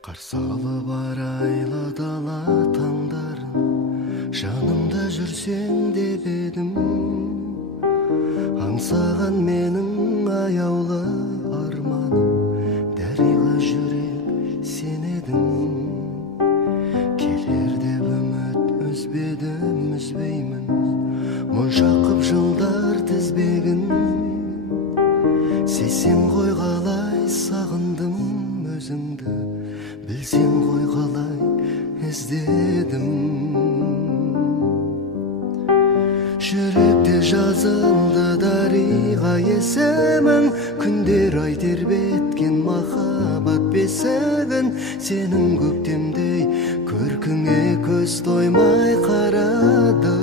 Қарсы алып арайлы дала таңдарын, жанымда жүрсең деп едім. Аңсаған менің аяулы арманым, дариға жүрек сен едің. Келер деп үміт үзбедім, үзбеймін, мұнша қып жылдар тізбегін. Сесен ғой қалай сағындым өзіңді, білсең ғой қалай іздедім. Жүректе жазылды дариға есімің, күндер ай тербеткен махаббат бесігін. Сенің көктемдей көркіңе көз тоймай қарады.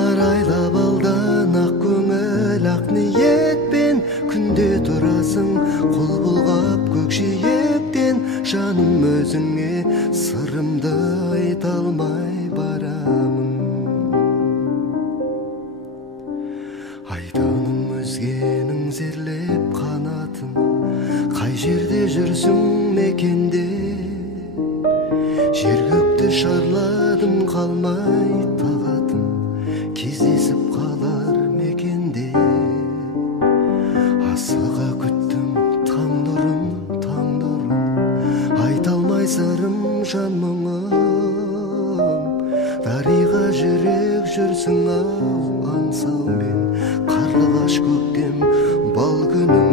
Арайлап алдан ақ көңіл ақ ниетпен, күнде тұрасың құл бұлғап көкжиектен. Жаным өзіңе сырымды айта алмай барамын. Айтаным өзгенің зерлеп қанатын, қай жерде жүрсің мекенде. Жер көкті шарладым қалмай тағатым, кездесіп қалар мекенде. Асыға күттім таң нұрын, таң нұрын, айта алмай сырым жан мұңым. Дариға жүрек жүрсің ау аңсаумен, қарлығаш көктем бал күнім.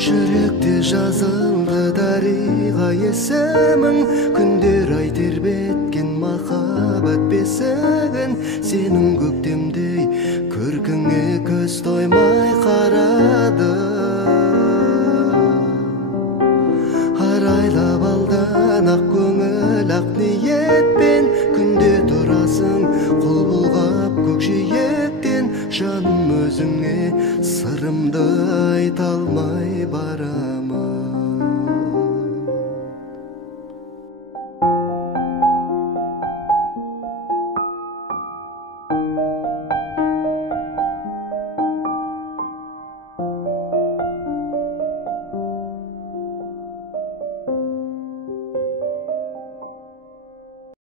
Жүректе жазылды дариға есімің, күндер ай тербеткен махаббат бесігін. Сенің көктемдей көркіңе көз тоймай қарады. Арайлап алдан ақ көңіл ақ ниетпен, күнде тұрасың құл бұлғап көкжиектен. Жаным өзіңе сырымды